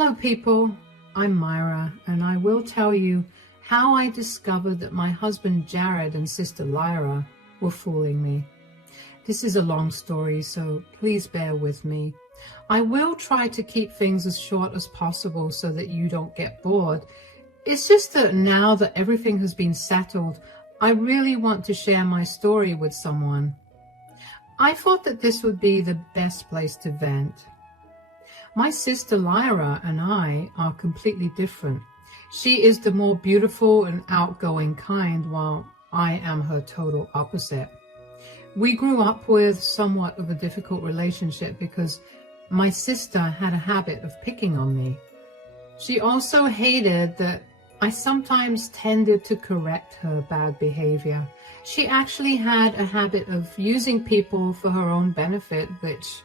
Hello people, I'm Myra, and I will tell you how I discovered that my husband Jared and sister Lyra were fooling me. This is a long story, so please bear with me. I will try to keep things as short as possible so that you don't get bored. It's just that now that everything has been settled, I really want to share my story with someone. I thought that this would be the best place to vent. My sister Lyra and I are completely different. She is the more beautiful and outgoing kind, while I am her total opposite. We grew up with somewhat of a difficult relationship because my sister had a habit of picking on me. She also hated that I sometimes tended to correct her bad behavior. She actually had a habit of using people for her own benefit, which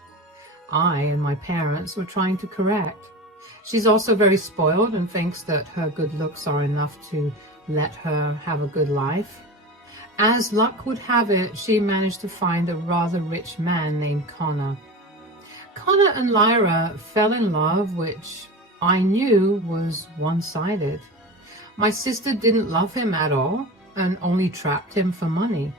I and my parents were trying to correct. She's also very spoiled and thinks that her good looks are enough to let her have a good life. As luck would have it, she managed to find a rather rich man named Connor. Connor and Lyra fell in love, which I knew was one-sided. My sister didn't love him at all and only trapped him for money.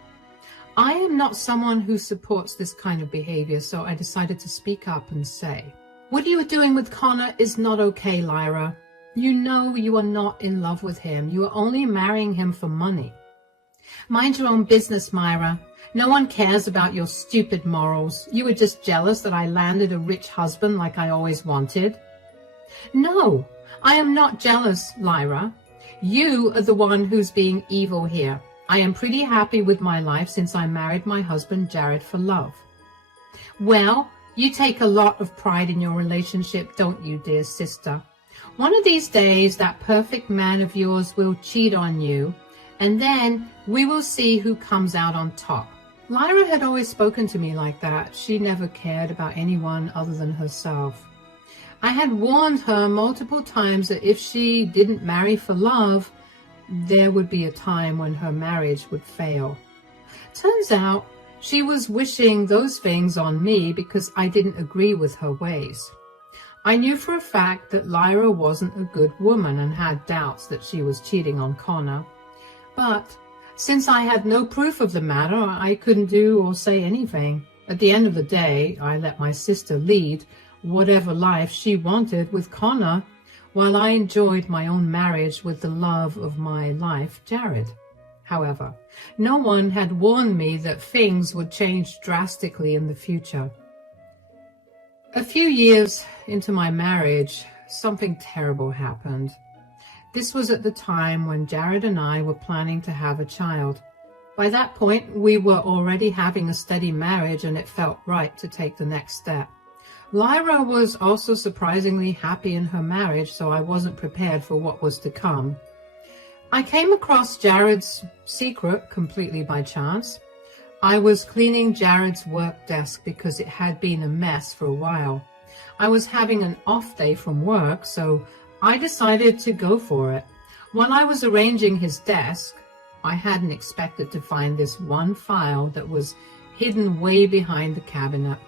I am not someone who supports this kind of behavior, so I decided to speak up and say, "What you are doing with Connor is not okay, Lyra. You know you are not in love with him. You are only marrying him for money." "Mind your own business, Myra. No one cares about your stupid morals. You were just jealous that I landed a rich husband like I always wanted." "No, I am not jealous, Lyra. You are the one who's being evil here. I am pretty happy with my life since I married my husband Jared for love." "Well, you take a lot of pride in your relationship, don't you, dear sister? One of these days, that perfect man of yours will cheat on you, and then we will see who comes out on top." Lyra had always spoken to me like that. She never cared about anyone other than herself. I had warned her multiple times that if she didn't marry for love, there would be a time when her marriage would fail. Turns out she was wishing those things on me because I didn't agree with her ways. I knew for a fact that Lyra wasn't a good woman and had doubts that she was cheating on Connor. But since I had no proof of the matter, I couldn't do or say anything. At the end of the day, I let my sister lead whatever life she wanted with Connor, while I enjoyed my own marriage with the love of my life, Jared. However, no one had warned me that things would change drastically in the future. A few years into my marriage, something terrible happened. This was at the time when Jared and I were planning to have a child. By that point, we were already having a steady marriage, and it felt right to take the next step. Lyra was also surprisingly happy in her marriage, so I wasn't prepared for what was to come. I came across Jared's secret completely by chance. I was cleaning Jared's work desk because it had been a mess for a while. I was having an off day from work, so I decided to go for it. While I was arranging his desk, I hadn't expected to find this one file that was hidden way behind the cabinet.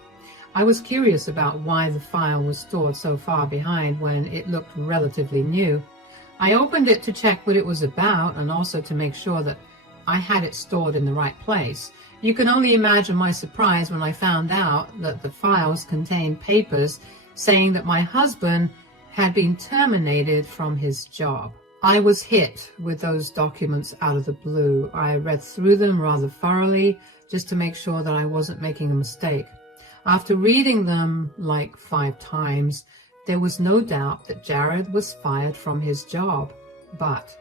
I was curious about why the file was stored so far behind when it looked relatively new. I opened it to check what it was about and also to make sure that I had it stored in the right place. You can only imagine my surprise when I found out that the files contained papers saying that my husband had been terminated from his job. I was hit with those documents out of the blue. I read through them rather thoroughly just to make sure that I wasn't making a mistake. After reading them like 5 times, there was no doubt that Jared was fired from his job. But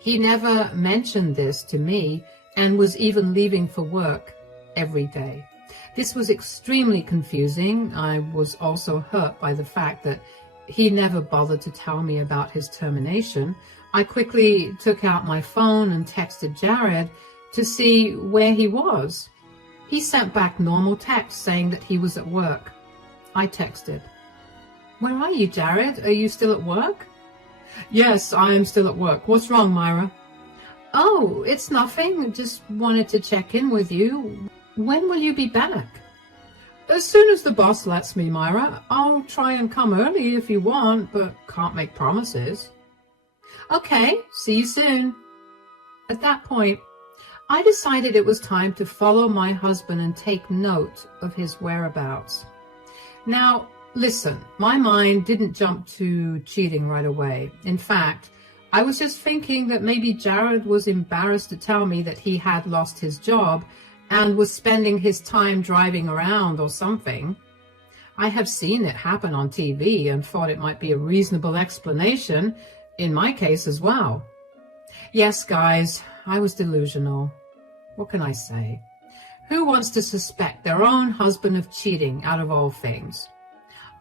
he never mentioned this to me and was even leaving for work every day. This was extremely confusing. I was also hurt by the fact that he never bothered to tell me about his termination. I quickly took out my phone and texted Jared to see where he was. He sent back normal text saying that he was at work. I texted, "Where are you, Jared? Are you still at work?" "Yes, I am still at work. What's wrong, Myra?" "Oh, it's nothing. Just wanted to check in with you. When will you be back?" As soon as the boss lets me, Myra. I'll try and come early if you want, but can't make promises. Okay, see you soon. At that point, I decided it was time to follow my husband and take note of his whereabouts. Now, listen, my mind didn't jump to cheating right away. In fact, I was just thinking that maybe Jared was embarrassed to tell me that he had lost his job and was spending his time driving around or something. I have seen it happen on TV and thought it might be a reasonable explanation in my case as well. Yes, guys, I was delusional. What can I say? Who wants to suspect their own husband of cheating out of all things?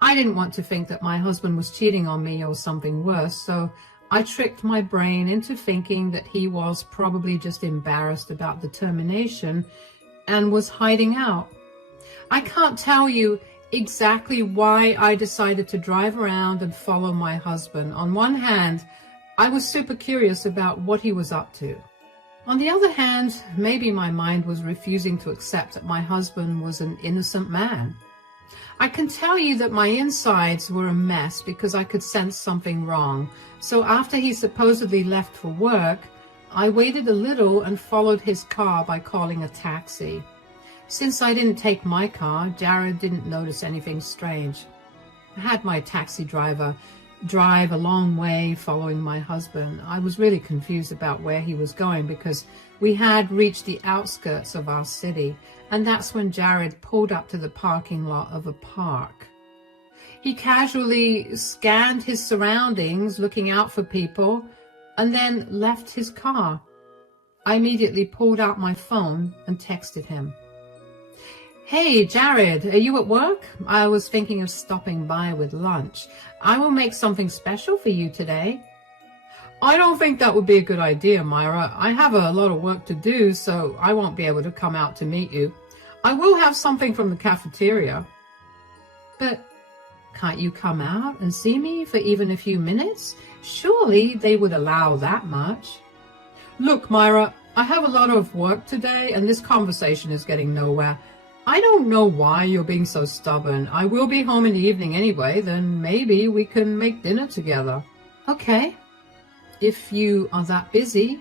I didn't want to think that my husband was cheating on me or something worse, so I tricked my brain into thinking that he was probably just embarrassed about the termination and was hiding out. I can't tell you exactly why I decided to drive around and follow my husband. On one hand, I was super curious about what he was up to. On the other hand, maybe my mind was refusing to accept that my husband was an innocent man. I can tell you that my insides were a mess because I could sense something wrong. So after he supposedly left for work, I waited a little and followed his car by calling a taxi. Since I didn't take my car, Jared didn't notice anything strange. I had my taxi driver drive a long way following my husband. I was really confused about where he was going because we had reached the outskirts of our city, and that's when Jared pulled up to the parking lot of a park. He casually scanned his surroundings, looking out for people, and then left his car. I immediately pulled out my phone and texted him. Hey, Jared, are you at work? I was thinking of stopping by with lunch. I will make something special for you today. I don't think that would be a good idea, Myra. I have a lot of work to do, so I won't be able to come out to meet you. I will have something from the cafeteria. But can't you come out and see me for even a few minutes? Surely they would allow that much. Look, Myra, I have a lot of work today, and this conversation is getting nowhere. I don't know why you're being so stubborn. I will be home in the evening anyway, then maybe we can make dinner together. Okay. If you are that busy,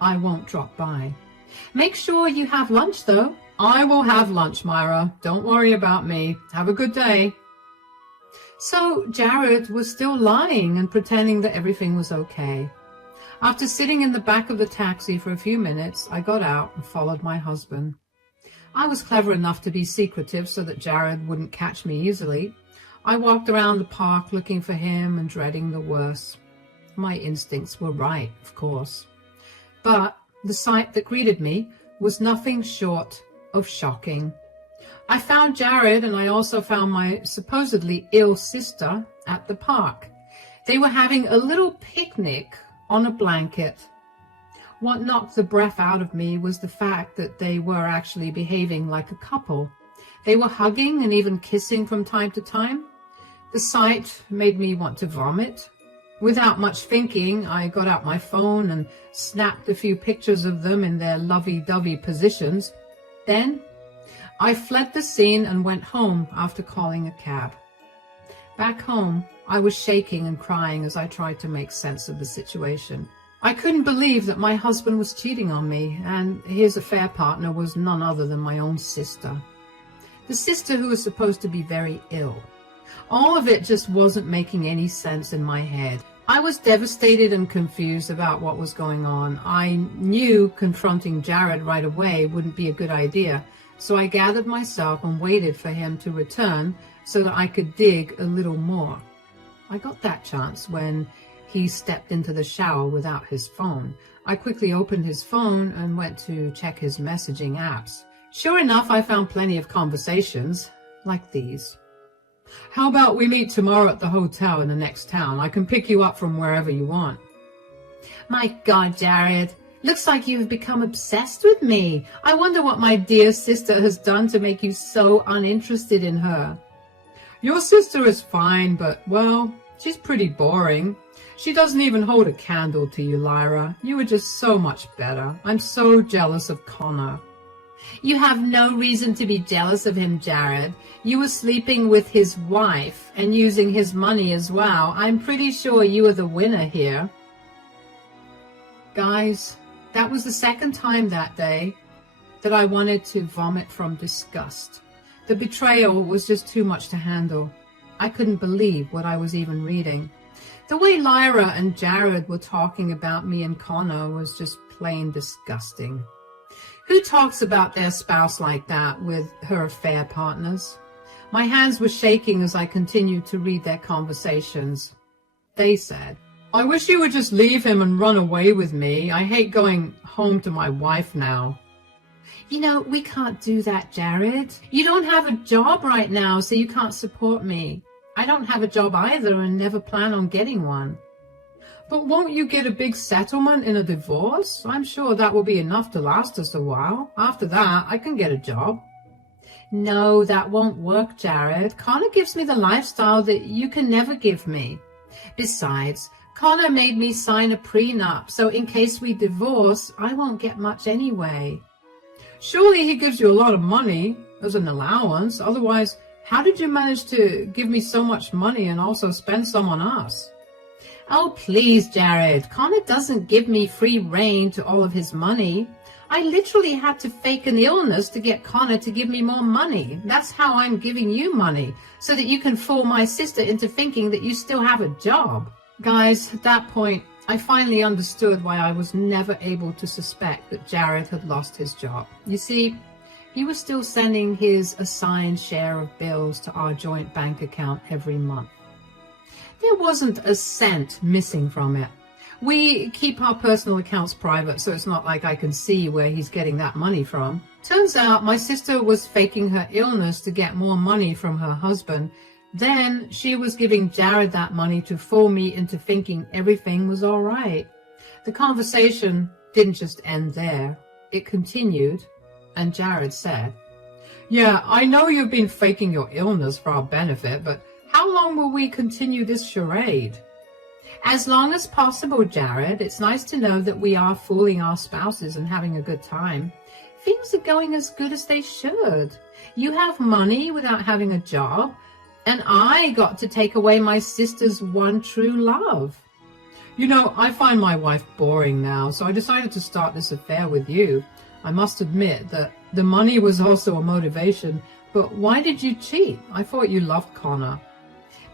I won't drop by. Make sure you have lunch, though. I will have lunch, Myra. Don't worry about me. Have a good day. So Jared was still lying and pretending that everything was okay. After sitting in the back of the taxi for a few minutes, I got out and followed my husband. I was clever enough to be secretive so that Jared wouldn't catch me easily. I walked around the park looking for him and dreading the worst. My instincts were right, of course. But the sight that greeted me was nothing short of shocking. I found Jared, and I also found my supposedly ill sister at the park. They were having a little picnic on a blanket. What knocked the breath out of me was the fact that they were actually behaving like a couple. They were hugging and even kissing from time to time. The sight made me want to vomit. Without much thinking, I got out my phone and snapped a few pictures of them in their lovey-dovey positions. Then I fled the scene and went home after calling a cab. Back home, I was shaking and crying as I tried to make sense of the situation. I couldn't believe that my husband was cheating on me, and his affair partner was none other than my own sister. The sister who was supposed to be very ill. All of it just wasn't making any sense in my head. I was devastated and confused about what was going on. I knew confronting Jared right away wouldn't be a good idea, so I gathered myself and waited for him to return so that I could dig a little more. I got that chance when he stepped into the shower without his phone. I quickly opened his phone and went to check his messaging apps. Sure enough, I found plenty of conversations like these. How about we meet tomorrow at the hotel in the next town? I can pick you up from wherever you want. My God, Jared, looks like you have become obsessed with me. I wonder what my dear sister has done to make you so uninterested in her. Your sister is fine, but, well, she's pretty boring. She doesn't even hold a candle to you, Lyra. You are just so much better. I'm so jealous of Connor. You have no reason to be jealous of him, Jared. You were sleeping with his wife and using his money as well. I'm pretty sure you are the winner here. Guys, that was the second time that day that I wanted to vomit from disgust. The betrayal was just too much to handle. I couldn't believe what I was even reading. The way Lyra and Jared were talking about me and Connor was just plain disgusting. Who talks about their spouse like that with her affair partners? My hands were shaking as I continued to read their conversations. They said, "I wish you would just leave him and run away with me. I hate going home to my wife now." You know, we can't do that, Jared. You don't have a job right now, so you can't support me. I don't have a job either and never plan on getting one. But won't you get a big settlement in a divorce? I'm sure that will be enough to last us a while. After that, I can get a job. No, that won't work, Jared. Connor gives me the lifestyle that you can never give me. Besides, Connor made me sign a prenup, so in case we divorce, I won't get much anyway. Surely he gives you a lot of money as an allowance. Otherwise, how did you manage to give me so much money and also spend some on us? Oh, please, Jared. Connor doesn't give me free rein to all of his money. I literally had to fake an illness to get Connor to give me more money. That's how I'm giving you money, so that you can fool my sister into thinking that you still have a job. Guys, at that point, I finally understood why I was never able to suspect that Jared had lost his job. You see, he was still sending his assigned share of bills to our joint bank account every month. There wasn't a cent missing from it. We keep our personal accounts private, so it's not like I can see where he's getting that money from. Turns out my sister was faking her illness to get more money from her husband. Then she was giving Jared that money to fool me into thinking everything was all right. The conversation didn't just end there. It continued, and Jared said, "Yeah, I know you've been faking your illness for our benefit, but how long will we continue this charade?" As long as possible, Jared. It's nice to know that we are fooling our spouses and having a good time. Things are going as good as they should. You have money without having a job, and I got to take away my sister's one true love. You know, I find my wife boring now, so I decided to start this affair with you. I must admit that the money was also a motivation, but why did you cheat? I thought you loved Connor.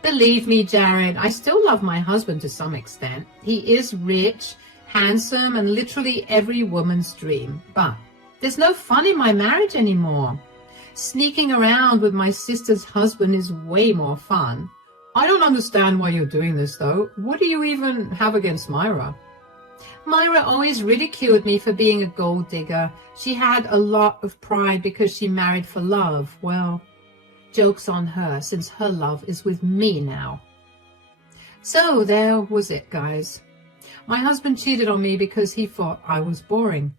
Believe me, Jared, I still love my husband to some extent. He is rich, handsome, and literally every woman's dream. But there's no fun in my marriage anymore. Sneaking around with my sister's husband is way more fun. I don't understand why you're doing this, though. What do you even have against Myra? Myra always ridiculed me for being a gold digger. She had a lot of pride because she married for love. Well, joke's on her, since her love is with me now. So there was it, guys. My husband cheated on me because he thought I was boring.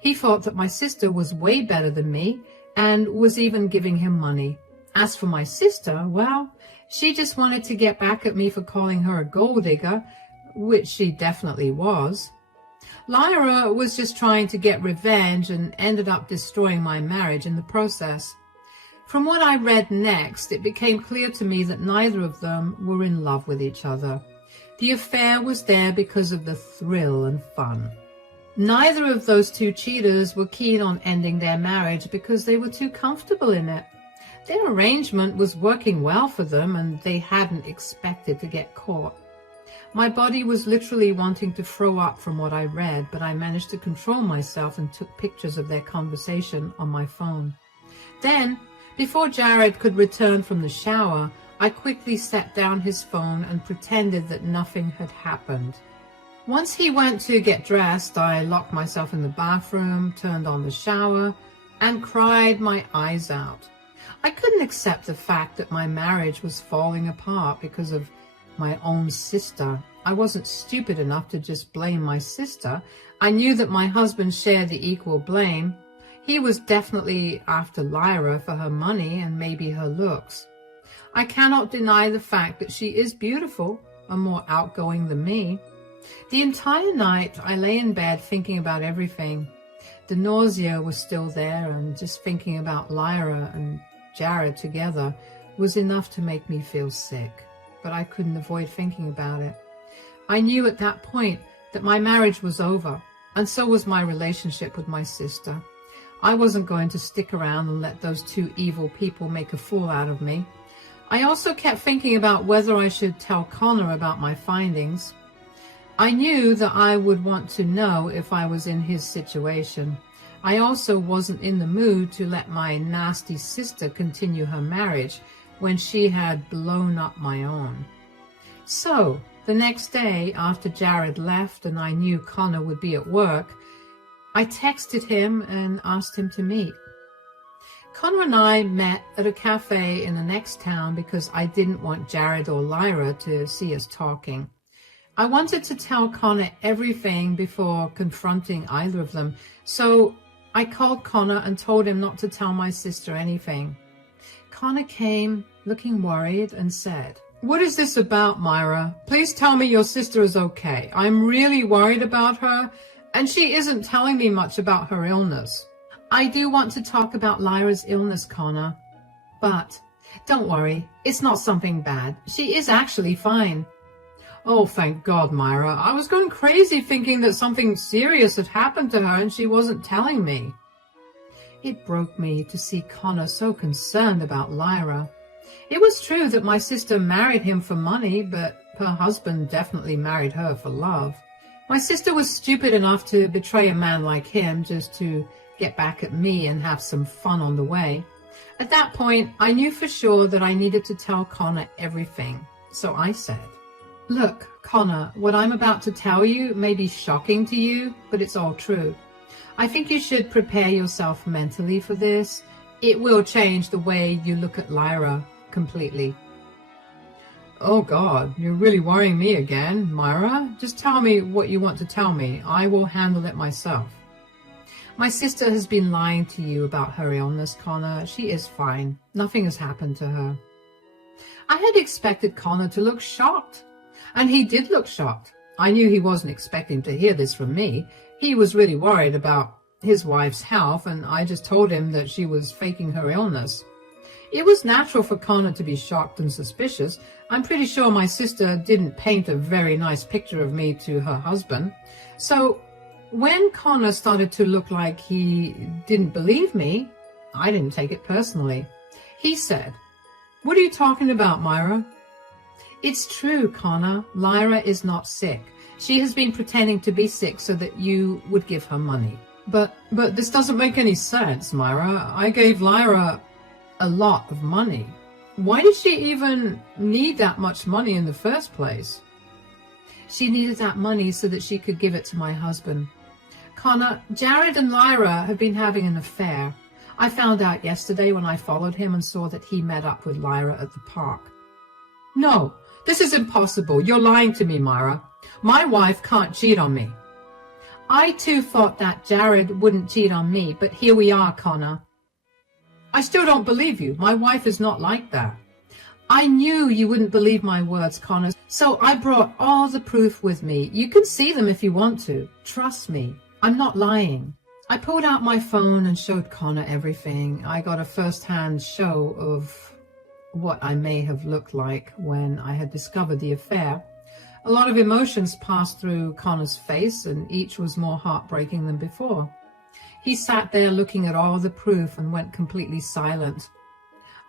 He thought that my sister was way better than me and was even giving him money. As for my sister, well, she just wanted to get back at me for calling her a gold digger, which she definitely was. Lyra was just trying to get revenge and ended up destroying my marriage in the process. From what I read next, it became clear to me that neither of them were in love with each other. The affair was there because of the thrill and fun. Neither of those two cheaters were keen on ending their marriage because they were too comfortable in it. Their arrangement was working well for them, and they hadn't expected to get caught. My body was literally wanting to throw up from what I read, but I managed to control myself and took pictures of their conversation on my phone. Then, before Jared could return from the shower, I quickly set down his phone and pretended that nothing had happened. Once he went to get dressed, I locked myself in the bathroom, turned on the shower, and cried my eyes out. I couldn't accept the fact that my marriage was falling apart because of my own sister. I wasn't stupid enough to just blame my sister. I knew that my husband shared the equal blame. He was definitely after Lyra for her money and maybe her looks. I cannot deny the fact that she is beautiful and more outgoing than me. The entire night I lay in bed thinking about everything. The nausea was still there, and just thinking about Lyra and Jared together was enough to make me feel sick, but I couldn't avoid thinking about it. I knew at that point that my marriage was over, and so was my relationship with my sister. I wasn't going to stick around and let those two evil people make a fool out of me. I also kept thinking about whether I should tell Connor about my findings. I knew that I would want to know if I was in his situation. I also wasn't in the mood to let my nasty sister continue her marriage when she had blown up my own. So, the next day, after Jared left and I knew Connor would be at work, I texted him and asked him to meet. Connor and I met at a cafe in the next town because I didn't want Jared or Lyra to see us talking. I wanted to tell Connor everything before confronting either of them, so I called Connor and told him not to tell my sister anything. Connor came looking worried and said, "What is this about, Myra? Please tell me your sister is okay. I'm really worried about her, and she isn't telling me much about her illness." "I do want to talk about Lyra's illness, Connor, but don't worry, it's not something bad. She is actually fine." "Oh, thank God, Myra. I was going crazy thinking that something serious had happened to her and she wasn't telling me." It broke me to see Connor so concerned about Lyra. It was true that my sister married him for money, but her husband definitely married her for love. My sister was stupid enough to betray a man like him just to get back at me and have some fun on the way. At that point, I knew for sure that I needed to tell Connor everything. So I said, "Look, Connor, what I'm about to tell you may be shocking to you, but it's all true. I think you should prepare yourself mentally for this. It will change the way you look at Lyra completely." "Oh God, you're really worrying me again, Myra. Just tell me what you want to tell me. I will handle it myself." "My sister has been lying to you about her illness, Connor. She is fine. Nothing has happened to her." I had expected Connor to look shocked, and he did look shocked. I knew he wasn't expecting to hear this from me. He was really worried about his wife's health, and I just told him that she was faking her illness. It was natural for Connor to be shocked and suspicious. I'm pretty sure my sister didn't paint a very nice picture of me to her husband. So when Connor started to look like he didn't believe me, I didn't take it personally. He said, "What are you talking about, Myra?" "It's true, Connor. Lyra is not sick. She has been pretending to be sick so that you would give her money." But this doesn't make any sense, Myra. I gave Lyra a lot of money. Why did she even need that much money in the first place?" "She needed that money so that she could give it to my husband. Connor, Jared and Lyra have been having an affair. I found out yesterday when I followed him and saw that he met up with Lyra at the park." "No, this is impossible. You're lying to me, Myra. My wife can't cheat on me." "I too thought that Jared wouldn't cheat on me, but here we are, Connor." "I still don't believe you. My wife is not like that." "I knew you wouldn't believe my words, Connor, so I brought all the proof with me. You can see them if you want to. Trust me, I'm not lying." I pulled out my phone and showed Connor everything. I got a first-hand show of what I may have looked like when I had discovered the affair. A lot of emotions passed through Connor's face, and each was more heartbreaking than before. He sat there looking at all the proof and went completely silent.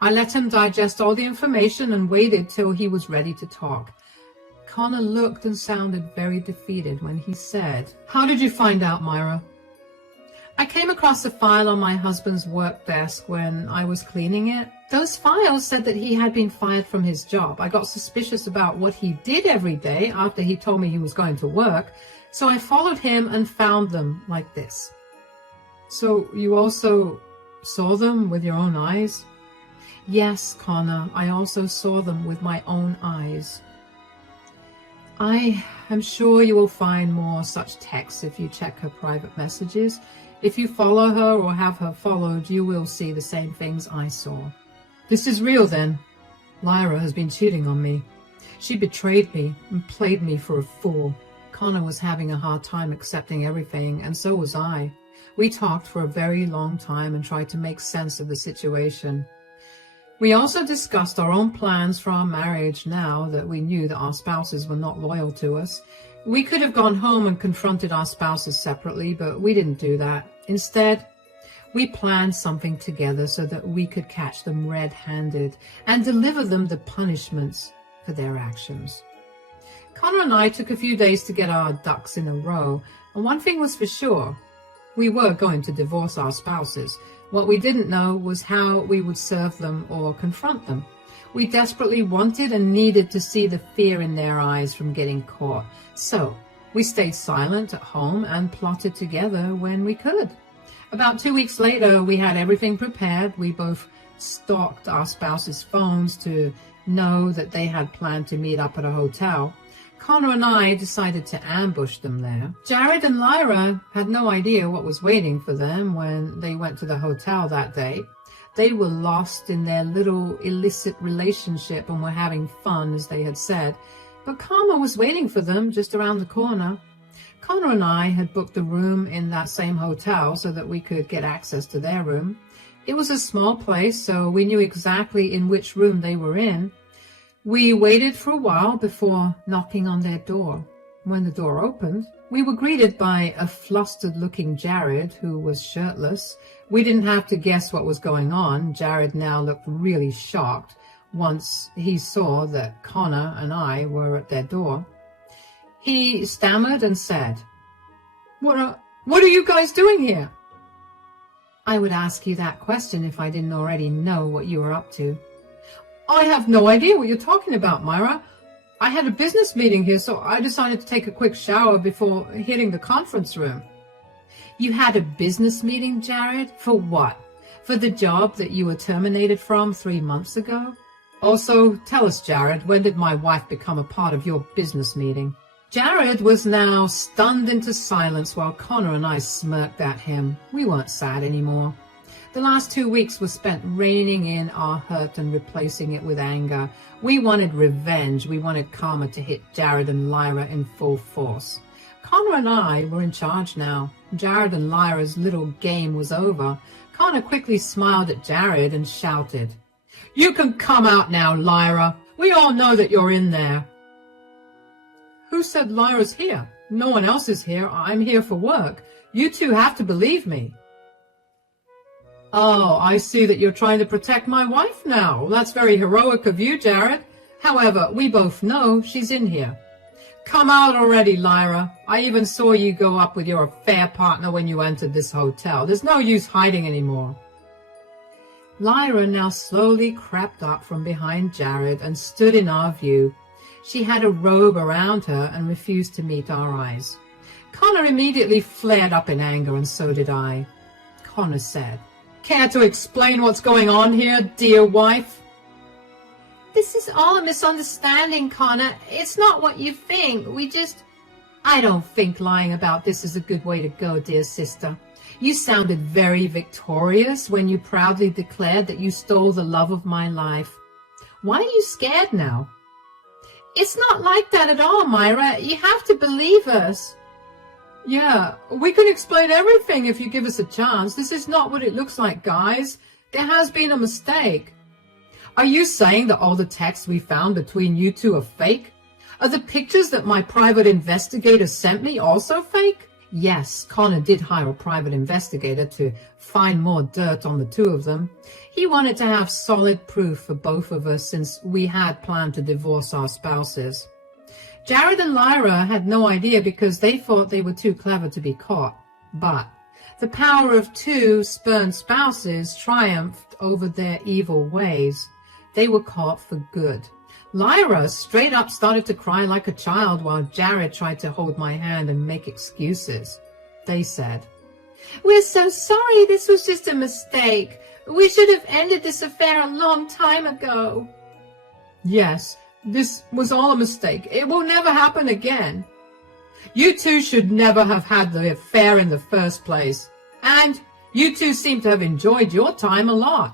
I let him digest all the information and waited till he was ready to talk. Connor looked and sounded very defeated when he said, "How did you find out, Myra?" "I came across a file on my husband's work desk when I was cleaning it. Those files said that he had been fired from his job. I got suspicious about what he did every day after he told me he was going to work, so I followed him and found them like this." "So you also saw them with your own eyes?" "Yes, Connor, I also saw them with my own eyes." "I am sure you will find more such texts if you check her private messages. If you follow her or have her followed, you will see the same things I saw." "This is real then. Lyra has been cheating on me. She betrayed me and played me for a fool." Connor was having a hard time accepting everything, and so was I. We talked for a very long time and tried to make sense of the situation. We also discussed our own plans for our marriage now that we knew that our spouses were not loyal to us. We could have gone home and confronted our spouses separately, but we didn't do that. Instead, we planned something together so that we could catch them red-handed and deliver them the punishments for their actions. Connor and I took a few days to get our ducks in a row, and one thing was for sure. We were going to divorce our spouses. What we didn't know was how we would serve them or confront them. We desperately wanted and needed to see the fear in their eyes from getting caught. So we stayed silent at home and plotted together when we could. About 2 weeks later, we had everything prepared. We both stalked our spouses' phones to know that they had planned to meet up at a hotel. Connor and I decided to ambush them there. Jared and Lyra had no idea what was waiting for them when they went to the hotel that day. They were lost in their little illicit relationship and were having fun, as they had said. But Karma was waiting for them just around the corner. Connor and I had booked a room in that same hotel so that we could get access to their room. It was a small place, so we knew exactly in which room they were in. We waited for a while before knocking on their door. When the door opened, we were greeted by a flustered-looking Jared who was shirtless. We didn't have to guess what was going on. Jared now looked really shocked once he saw that Connor and I were at their door. He stammered and said, What are you guys doing here?" "I would ask you that question if I didn't already know what you were up to." "I have no idea what you're talking about, Myra. I had a business meeting here, so I decided to take a quick shower before hitting the conference room." "You had a business meeting, Jared? For what? For the job that you were terminated from 3 months ago? Also, tell us, Jared, when did my wife become a part of your business meeting?" Jared was now stunned into silence while Connor and I smirked at him. We weren't sad anymore. The last 2 weeks were spent reining in our hurt and replacing it with anger. We wanted revenge. We wanted karma to hit Jared and Lyra in full force. Connor and I were in charge now. Jared and Lyra's little game was over. Connor quickly smiled at Jared and shouted, "You can come out now, Lyra. We all know that you're in there." "Who said Lyra's here? No one else is here. I'm here for work. You two have to believe me." "Oh, I see that you're trying to protect my wife now. That's very heroic of you, Jared. However, we both know she's in here. Come out already, Lyra. I even saw you go up with your affair partner when you entered this hotel. There's no use hiding anymore." Lyra now slowly crept up from behind Jared and stood in our view. She had a robe around her and refused to meet our eyes. Connor immediately flared up in anger, and so did I. Connor said, "Care to explain what's going on here, dear wife?" "This is all a misunderstanding, Connor. It's not what you think. I don't think lying about this is a good way to go, dear sister. You sounded very victorious when you proudly declared that you stole the love of my life. Why are you scared now?" "It's not like that at all, Myra. You have to believe us." "Yeah, we can explain everything if you give us a chance. This is not what it looks like, guys. There has been a mistake." "Are you saying that all the texts we found between you two are fake? Are the pictures that my private investigator sent me also fake?" Yes, Connor did hire a private investigator to find more dirt on the two of them. He wanted to have solid proof for both of us since we had planned to divorce our spouses. Jared and Lyra had no idea because they thought they were too clever to be caught. But the power of two spurned spouses triumphed over their evil ways. They were caught for good. Lyra straight up started to cry like a child while Jared tried to hold my hand and make excuses. They said, "We're so sorry. This was just a mistake. We should have ended this affair a long time ago." "Yes, this was all a mistake. It will never happen again. You two should never have had the affair in the first place. And you two seem to have enjoyed your time a lot.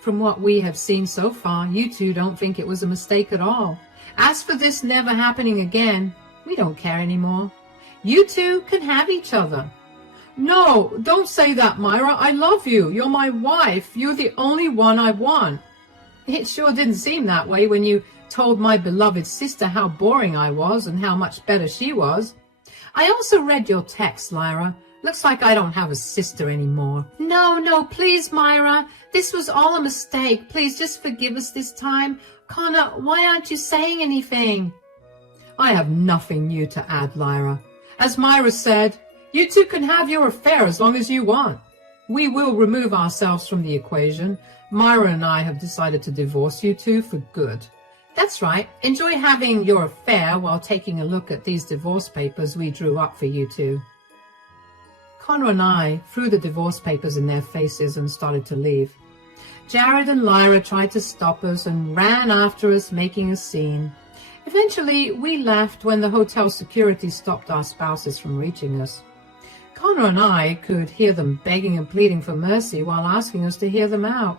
From what we have seen so far, you two don't think it was a mistake at all. As for this never happening again, we don't care anymore. You two can have each other." No, don't say that, Myra. I love you. You're my wife. You're the only one I want. It sure didn't seem that way when you told my beloved sister how boring I was and how much better she was. I also read your text, Lyra. Looks like I don't have a sister anymore. No, please, Myra. This was all a mistake. Please just forgive us this time. Connor, why aren't you saying anything? I have nothing new to add, Lyra. As Myra said, you two can have your affair as long as you want. We will remove ourselves from the equation. Myra and I have decided to divorce you two for good. That's right. Enjoy having your affair while taking a look at these divorce papers we drew up for you two. Connor and I threw the divorce papers in their faces and started to leave. Jared and Lyra tried to stop us and ran after us, making a scene. Eventually, we left when the hotel security stopped our spouses from reaching us. Connor and I could hear them begging and pleading for mercy while asking us to hear them out.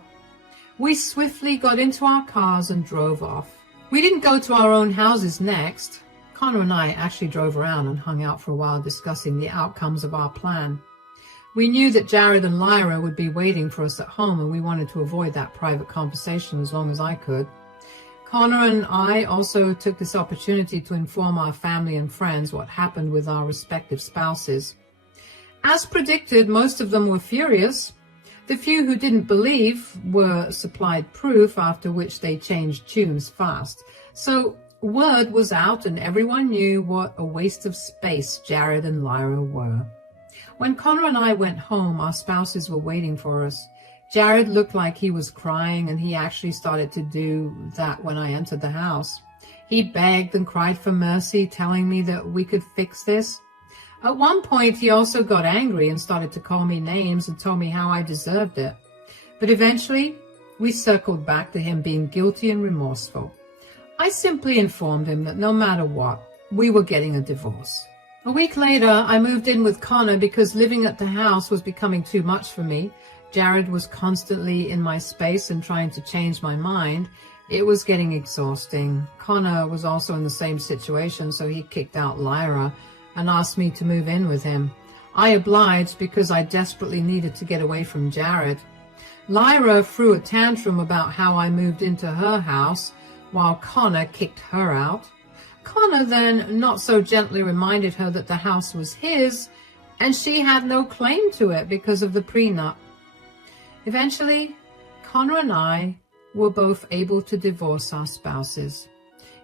We swiftly got into our cars and drove off. We didn't go to our own houses next. Connor and I actually drove around and hung out for a while discussing the outcomes of our plan. We knew that Jared and Lyra would be waiting for us at home, and we wanted to avoid that private conversation as long as I could. Connor and I also took this opportunity to inform our family and friends what happened with our respective spouses. As predicted, most of them were furious. The few who didn't believe were supplied proof, after which they changed tunes fast. So word was out and everyone knew what a waste of space Jared and Lyra were. When Connor and I went home, our spouses were waiting for us. Jared looked like he was crying, and he actually started to do that when I entered the house. He begged and cried for mercy, telling me that we could fix this. At one point, he also got angry and started to call me names and told me how I deserved it. But eventually, we circled back to him being guilty and remorseful. I simply informed him that no matter what, we were getting a divorce. A week later, I moved in with Connor because living at the house was becoming too much for me. Jared was constantly in my space and trying to change my mind. It was getting exhausting. Connor was also in the same situation, so he kicked out Lyra and asked me to move in with him. I obliged because I desperately needed to get away from Jared. Lyra threw a tantrum about how I moved into her house while Connor kicked her out. Connor then not so gently reminded her that the house was his and she had no claim to it because of the prenup. Eventually, Connor and I were both able to divorce our spouses.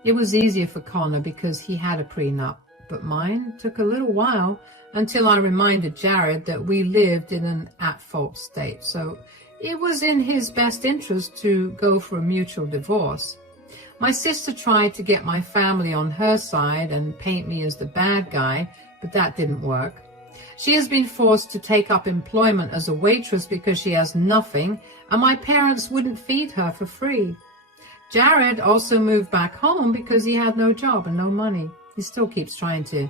It was easier for Connor because he had a prenup, but mine took a little while until I reminded Jared that we lived in an at-fault state, so it was in his best interest to go for a mutual divorce. My sister tried to get my family on her side and paint me as the bad guy, but that didn't work. She has been forced to take up employment as a waitress because she has nothing, and my parents wouldn't feed her for free. Jared also moved back home because he had no job and no money. He still keeps trying to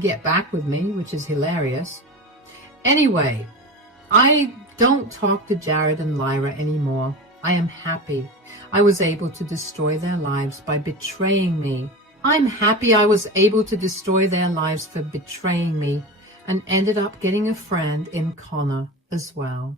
get back with me, which is hilarious. Anyway, I don't talk to Jared and Lyra anymore. I am happy I was able to destroy their lives by betraying me. I'm happy I was able to destroy their lives for betraying me and ended up getting a friend in Connor as well.